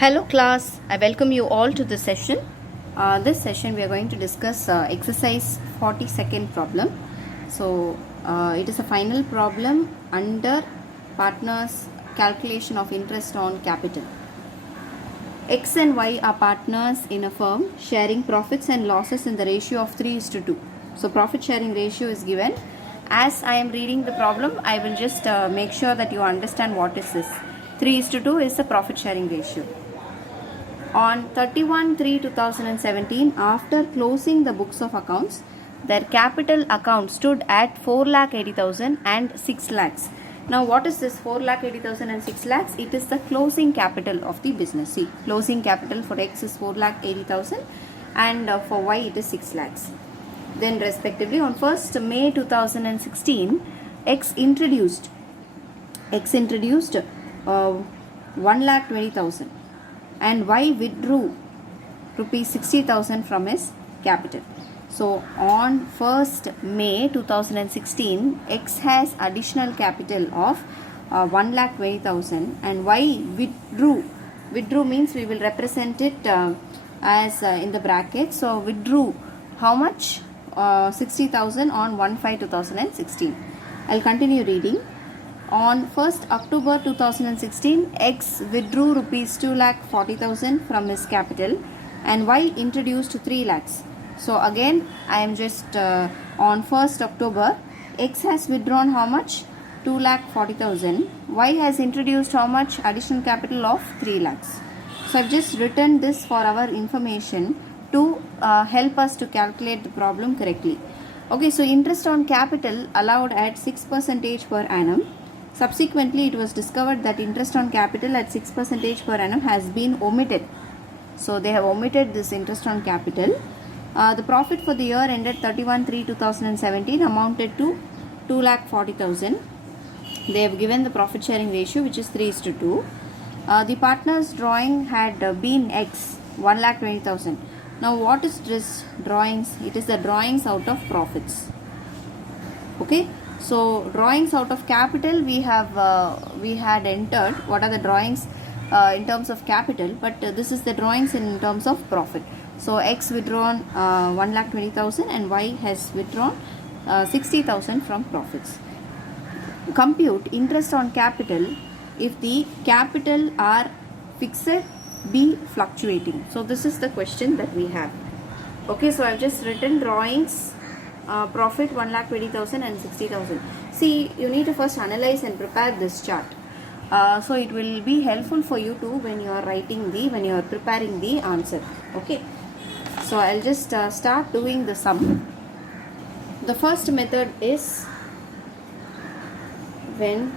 Hello class, I welcome you all to this session. This session we are going to discuss exercise 42nd problem. So it is a final problem under partners calculation of interest on capital. X and Y are partners in a firm sharing profits and losses in the ratio of 3:2. So profit sharing ratio is given. As I am reading the problem, I will just make sure that you understand what is this. 3:2 is the profit sharing ratio. On 31/3/2017, after closing the books of accounts, their capital account stood at 4,80,000 and 6 lakhs. Now, what is this 4,80,000 and 6 lakhs? It is the closing capital of the business. See, closing capital for X is 4,80,000 and for Y it is 6 lakhs. Then, respectively, on 1st May 2016, X introduced 1,20,000. And Y withdrew rupees 60,000 from his capital. So on 1st May 2016, X has additional capital of 1,20,000 and Y withdrew. Withdrew means we will represent it as in the bracket. So withdrew how much? 60,000 on 1/5/2016. I'll continue reading. On 1st October 2016, X withdrew rupees 2,40,000 from his capital and Y introduced 3 lakhs. So again, I am just on 1st October, X has withdrawn how much? 2,40,000. Y has introduced how much? Additional capital of 3 lakhs. So I've just written this for our information to help us to calculate the problem correctly. Okay, so interest on capital allowed at 6% per annum. Subsequently, it was discovered that interest on capital at 6% per annum has been omitted. So, they have omitted this interest on capital. The profit for the year ended 31/3/2017 amounted to 2,40,000. They have given the profit sharing ratio which is 3:2. The partner's drawing had been X, 1,20,000. Now, what is this drawings? It is the drawings out of profits. Okay. So drawings out of capital we had entered what are the drawings in terms of capital, but this is the drawings in terms of profit. So X withdrawn 1,20,000 and Y has withdrawn 60,000 from profits. Compute interest on capital if the capital are fixed, be fluctuating. So this is the question that we have. Okay, so I've just written drawings. Profit 1,20,000 and 60,000. See, you need to first analyze and prepare this chart. So it will be helpful for you too when you are when you are preparing the answer. Okay. So I'll just start doing the sum. The first method is when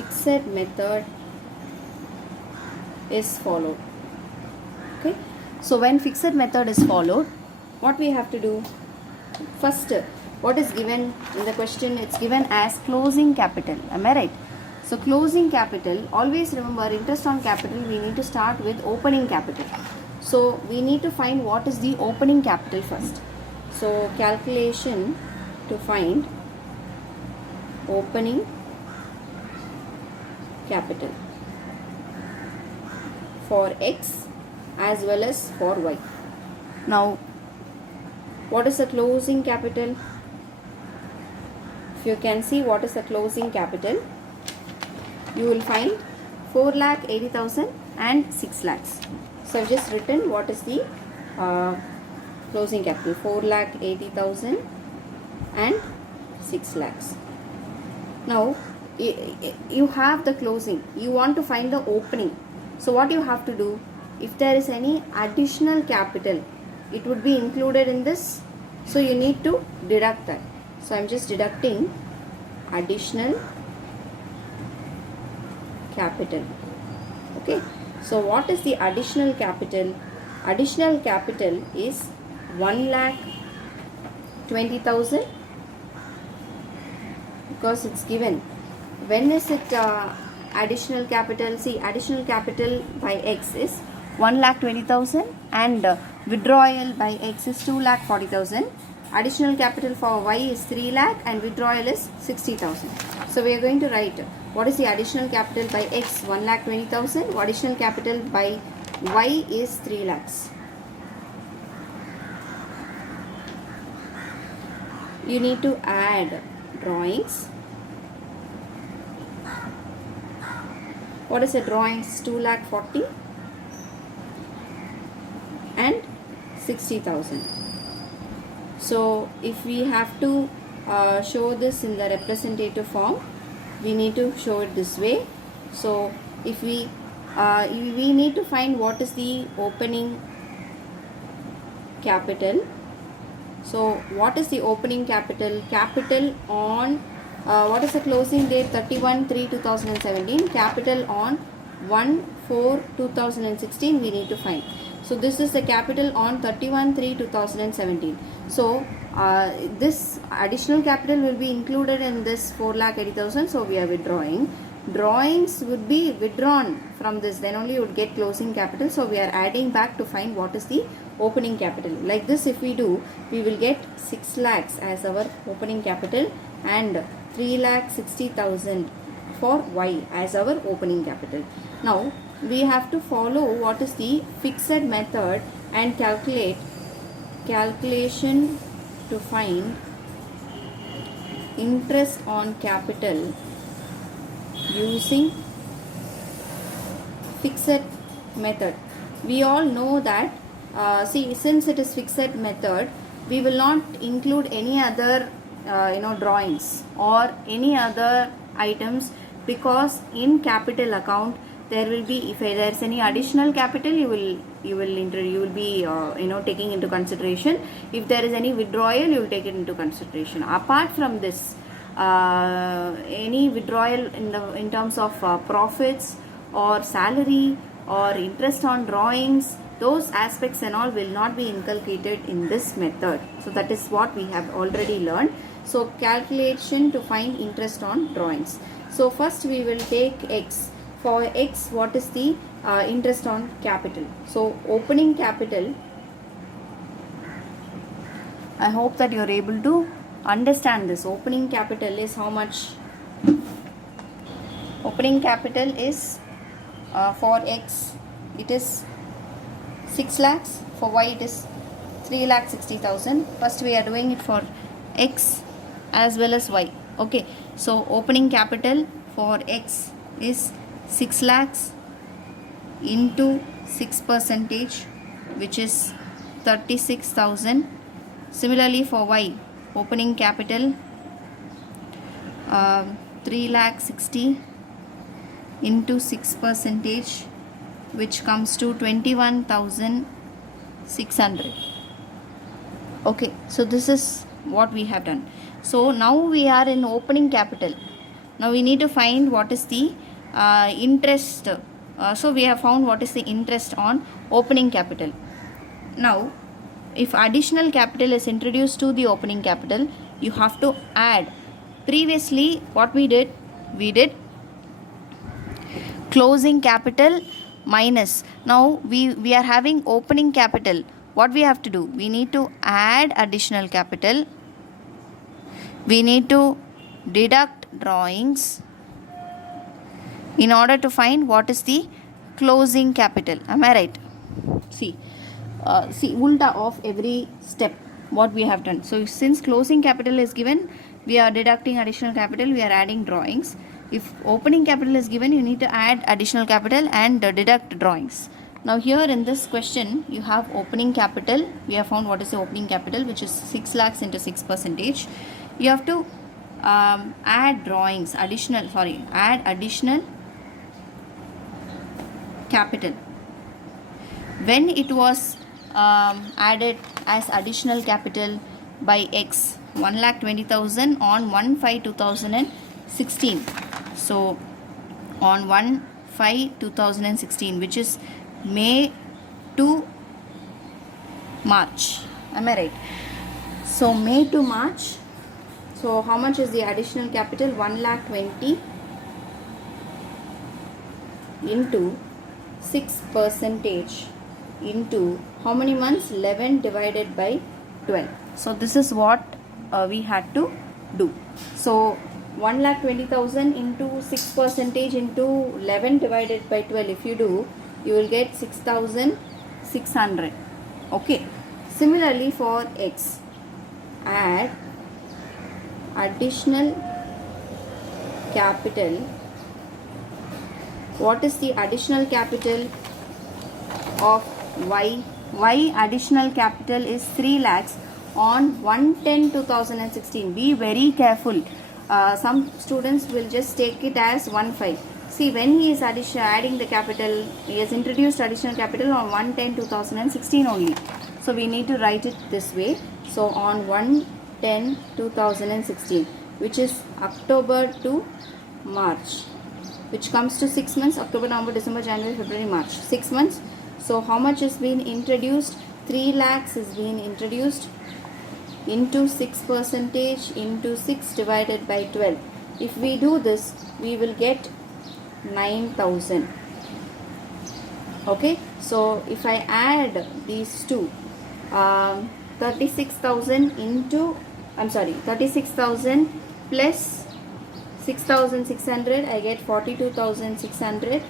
fixed method is followed. Okay. So when fixed method is followed, what we have to do? First, what is given in the question? It's given as closing capital. Am I right? So closing capital, always remember interest on capital, we need to start with opening capital. So we need to find what is the opening capital first. So calculation to find opening capital for X as well as for Y. Now, what is the closing capital? If you can see what is the closing capital, you will find 4,80,000 and 6 lakhs. So I've just written what is the closing capital, 4,80,000 and 6 lakhs. Now you have the closing, you want to find the opening. So what you have to do, if there is any additional capital, it would be included in this, so you need to deduct that. So I'm just deducting additional capital. Okay, so what is the additional capital? Additional capital is 1,20,000 because it's given. When is it additional capital? See, additional capital by X is 1,20,000 and withdrawal by X is 2,40,000 additional capital for Y is 3 lakh and withdrawal is 60,000. So we are going to write what is the additional capital by X, 1,20,000. Additional capital by Y is 3 lakhs. You need to add drawings. What is the drawings? 2,40,000 and 60,000. So if we have to show this in the representative form, we need to show it this way. So if we need to find what is the opening capital. So what is the opening capital? Capital on what is the closing date? 31/3/2017. Capital on 1/4/2016 we need to find. So this is the capital on 31/3/2017. So this additional capital will be included in this 4,80,000. So we are withdrawing. Drawings would be withdrawn from this. Then only you would get closing capital. So we are adding back to find what is the opening capital. Like this, if we do, we will get 6 lakhs as our opening capital and 3,60,000 for Y as our opening capital. Now we have to follow what is the fixed method and calculation to find interest on capital using fixed method. We all know that since it is fixed method, we will not include any other drawings or any other items, because in capital account there will be, if there is any additional capital, you will be taking into consideration. If there is any withdrawal, you will take it into consideration. Apart from this, any withdrawal in terms of profits or salary or interest on drawings, those aspects and all will not be inculcated in this method. So that is what we have already learned. So calculation to find interest on drawings. So first we will take X. For X, what is the interest on capital? So opening capital, I hope that you are able to understand this. Opening capital is how much? Opening capital is for X it is 6 lakhs, for Y it is 3,60,000. First we are doing it for X as well as Y. Okay, so opening capital for X is 6 lakhs into 6%, which is 36,000. Similarly for Y, opening capital 3,60,000 into 6%, which comes to 21,600. Okay, so this is what we have done. So now we are in opening capital. Now we need to find what is the interest. So we have found what is the interest on opening capital. Now if additional capital is introduced to the opening capital, you have to add. Previously what we did closing capital minus. Now we are having opening capital. What we have to do? We need to add additional capital. We need to deduct drawings in order to find what is the closing capital. Am I right? See ulta of every step what we have done. So since closing capital is given, we are deducting additional capital, we are adding drawings. If opening capital is given, you need to add additional capital and deduct drawings. Now here in this question, you have opening capital. We have found what is the opening capital, which is 6 lakhs into 6%. You have to add drawings, add additional capital. When it was added as additional capital by X, 1,20,000 on 1/5/2016. So on 1/5/2016, which is May to March. Am I right? So May to March. So how much is the additional capital? 1,20,000 into 6% into how many months? 11 divided by 12. So this is what we had to do. So 1,20,000 into 6% into 11 divided by 12, if you do, you will get 6,600. Okay. Similarly for x, add additional capital. What is the additional capital of y? Y additional capital is 3 lakhs on 1/10/2016. Be very careful. Some students will just take it as 1/5. See, when he is adding the capital, he has introduced additional capital on 1/10/2016 only. So we need to write it this way. So on 1/10/2016, which is October to March, which comes to 6 months, October, November, December, January, February, March, 6 months. So how much is being introduced? 3 lakhs is being introduced into 6% into 6 divided by 12. If we do this, we will get 9,000. Okay, so if I add these two, 36,000 into, 36,000 plus 6,600, I get 42,600,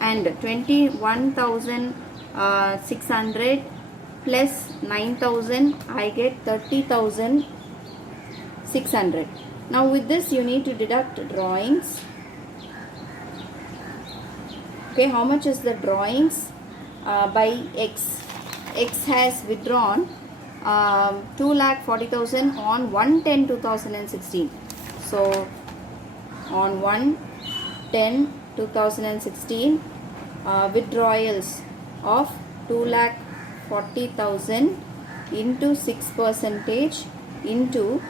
and 21,600 plus 9,000, I get 30,600. Now with this you need to deduct drawings. Okay, how much is the drawings by x? X has withdrawn 2,40,000 on 1/10/2016. So on 1/10/2016, withdrawals of 2,40,000 into 6% into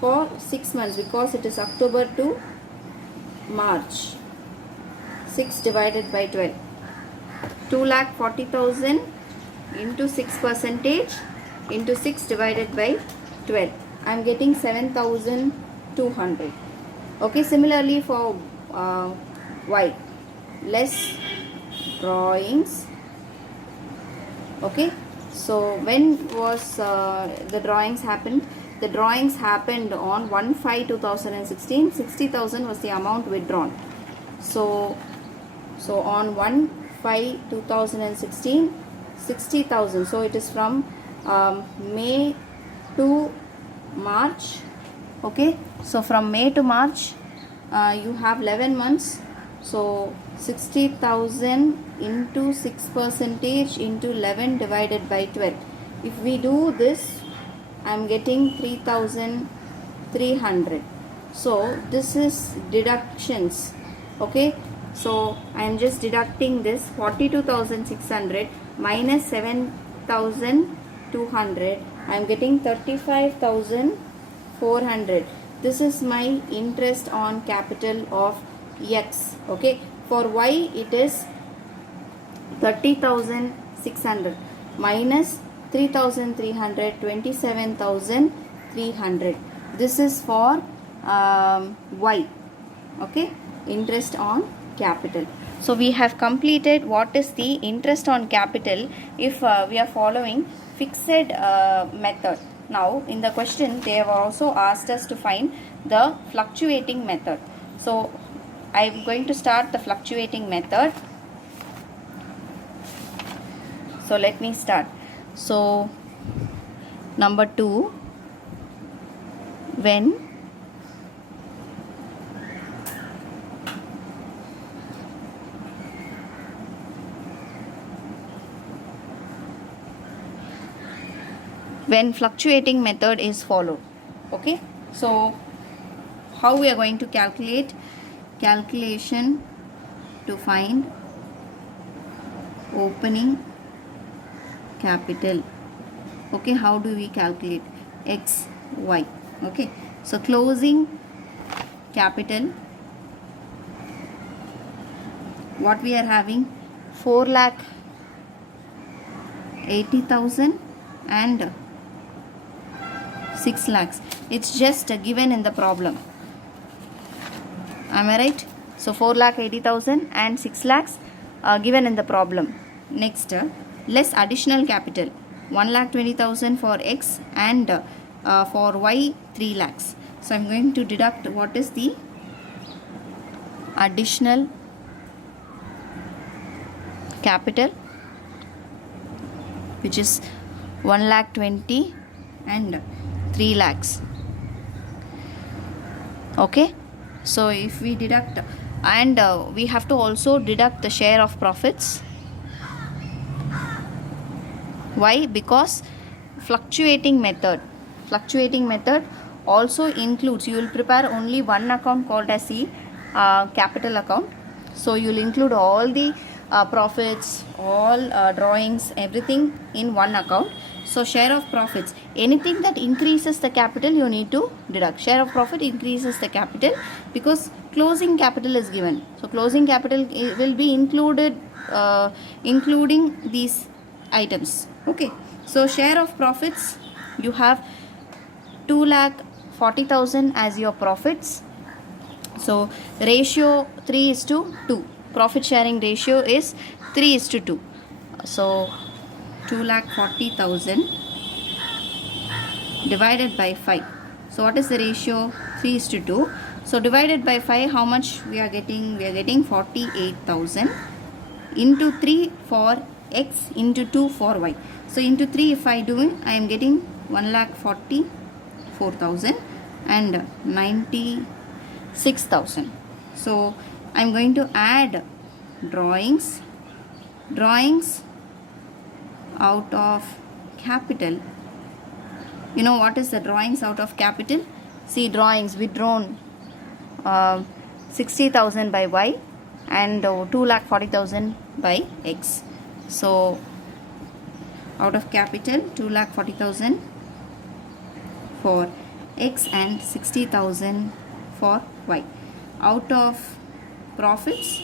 for 6 months, because it is October to March. 6 divided by 12. 2,40,000 into 6% into 6 divided by 12. I am getting 7,200. Okay, similarly for y, less drawings. Okay, so when was the drawings happened? The drawings happened on 1/5/2016. 60,000 was the amount withdrawn. So on 1/5/2016, 60,000. So it is from May to March. Okay, so from May to March, you have 11 months. So 60,000 into 6% into 11 divided by 12. If we do this, I am getting 3,300. So this is deductions. Okay, so I am just deducting this 42,600 minus 7,200. I am getting 35,400. This is my interest on capital of x. Okay, for y it is 30,600 minus 3,300, 27,300. This is for y. Okay, interest on capital. So we have completed what is the interest on capital if we are following fixed method. Now in the question they have also asked us to find the fluctuating method. So I am going to start the fluctuating method. So let me start. So number 2, when fluctuating method is followed. Okay, so how we are going to calculate? Calculation to find opening capital. Okay, how do we calculate? X, Y. Okay, so closing capital, what we are having? 4,80,000 and 6 lakhs. It's just given in the problem. Am I right? So 4,80,000 and 6 lakhs given in the problem. Next, less additional capital, 1,20,000 for X and for Y 3 lakhs. So I'm going to deduct what is the additional capital, which is 1,20,000 and 3 lakhs. Okay, so if we deduct, and we have to also deduct the share of profits. Why? Because fluctuating method also includes, you will prepare only one account called as the capital account. So you will include all the profits, all drawings, everything in one account. So share of profits, anything that increases the capital you need to deduct. Share of profit increases the capital because closing capital is given. So closing capital will be included, including these items. Okay, so share of profits, you have 2,40,000 as your profits. So ratio 3:2. Profit sharing ratio is 3:2. So 2,40,000 divided by 5. So what is the ratio? 3:2. So divided by 5, how much we are getting? We are getting 48,000 into 3 for X, into 2 for Y. So into 3 if I do it, I am getting 1,44,000 and 96,000. So I am going to add drawings out of capital. You know what is the drawings out of capital? See, drawings withdrawn 60,000 by Y and 2,40,000 by X. So out of capital 2,40,000 for X and 60,000 for Y. Out of profits,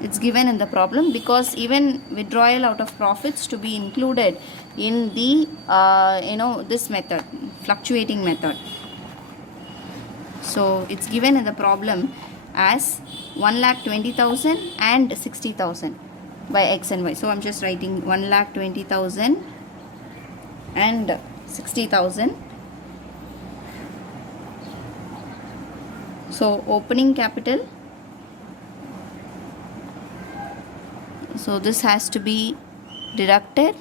it's given in the problem, because even withdrawal out of profits to be included in the this method, fluctuating method. So it's given in the problem as 1,20,000 and 60,000 by X and Y. So I'm just writing 1,20,000 and 60,000. So opening capital, so this has to be deducted.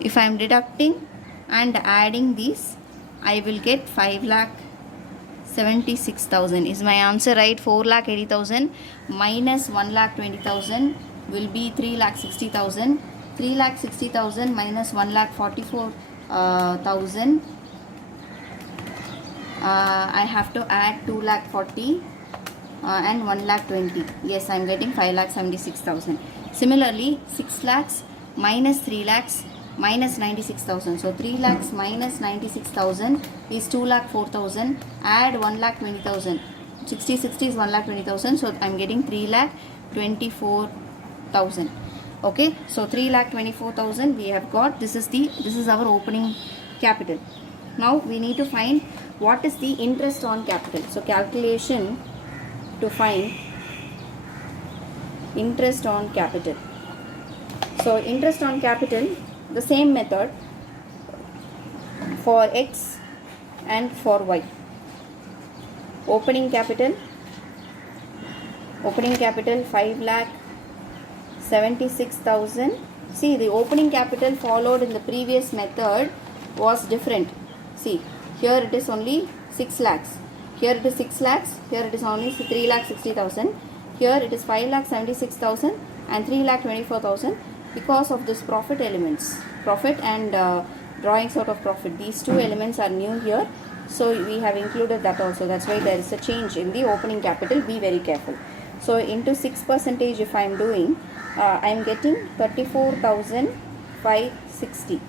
If I am deducting and adding these, I will get 5,76,000. Is my answer right? 4,80,000 minus 1,20,000 will be 3,60,000. 3,60,000 minus 1,44,000. I have to add 2,40,000 and 1,20,000. Yes, I am getting 5,76,000. Similarly, 6 lakhs minus 3 lakhs minus 96,000. So 3 lakhs minus 96,000 is 2,04,000. Add 1,20,000. 60 is 1,20,000. So I am getting 3,24,000. Okay, so 3,24,000 we have got. This is our opening capital. Now we need to find what is the interest on capital. So calculation to find interest on capital. So interest on capital, the same method for X and for Y. Opening capital 5,76,000. See, the opening capital followed in the previous method was different. See, here it is only 6 lakhs. Here it is 6 lakhs. Here it is only 3,60,000. Here it is 5,76,000 and 3,24,000. Because of this profit elements, profit and drawings out of profit, these two elements are new here. So we have included that also. That's why there is a change in the opening capital. Be very careful. So into 6% if I am doing, I am getting 34,560.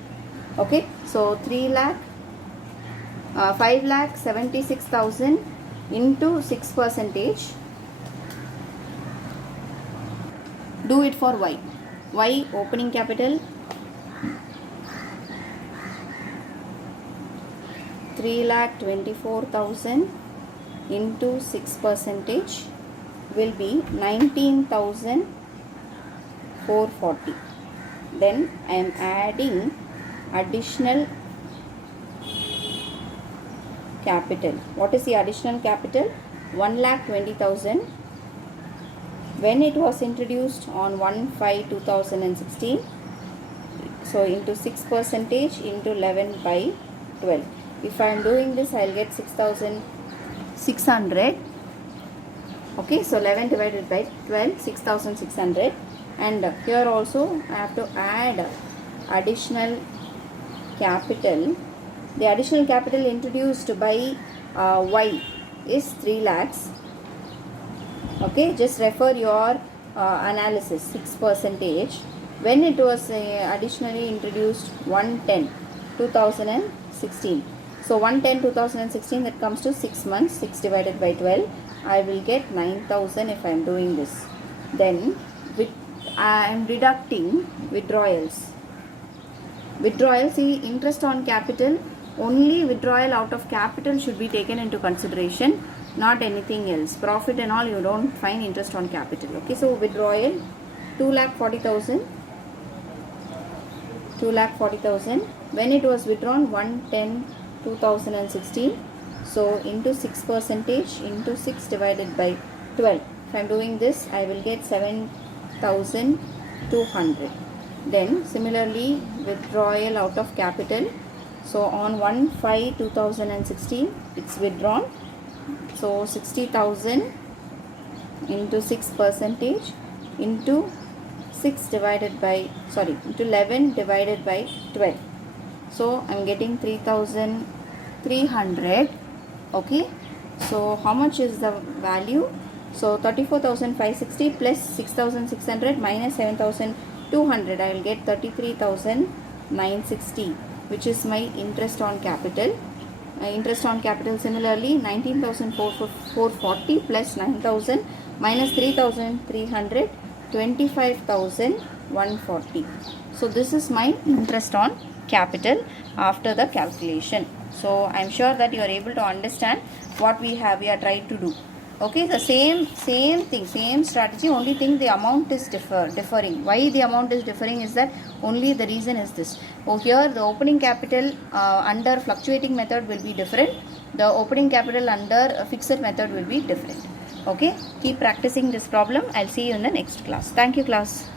Okay. So 5,76,000 into 6%. Do it for Y. Y opening capital 3,24,000 into 6% will be 19,440. Then I am adding additional capital. What is the additional capital? 1,20,000 when it was introduced on 1/5/2016. So into 6% into 11 by 12. If I am doing this, I will get 6,600. Okay, so 11 divided by 12, 6,600. And here also I have to add additional capital. The additional capital introduced by Y is 3 lakhs. Okay, just refer your analysis. 6%. When it was additionally introduced 1/10/2016. So 1/10/2016, that comes to 6 months. 6 divided by 12. I will get 9,000 if I am doing this. Then I am deducting withdrawals. Withdrawal, see, interest on capital, only withdrawal out of capital should be taken into consideration, not anything else. Profit and all, you don't find interest on capital. Okay, so withdrawal 2,40,000. 2,40,000 when it was withdrawn 1/10/2016. So into 6% into 6 divided by 12. If I am doing this, I will get 7,200. Then similarly, withdrawal out of capital. So on 1/5/2016, it's withdrawn. So 60,000 into 6% into 11 divided by 12. So I'm getting 3,300. Okay, so how much is the value? So 34,560 plus 6,600 minus 7,200. I will get 33,960, which is my interest on capital. Interest on capital similarly 19,440 plus 9,000 minus 3,300, 25,140. So this is my interest on capital after the calculation. So I am sure that you are able to understand what we are trying to do. Okay, the same thing, same strategy, only thing the amount is differing. Why the amount is differing is that only the reason is this. Here the opening capital under fluctuating method will be different. The opening capital under fixed method will be different. Okay, keep practicing this problem. I'll see you in the next class. Thank you, class.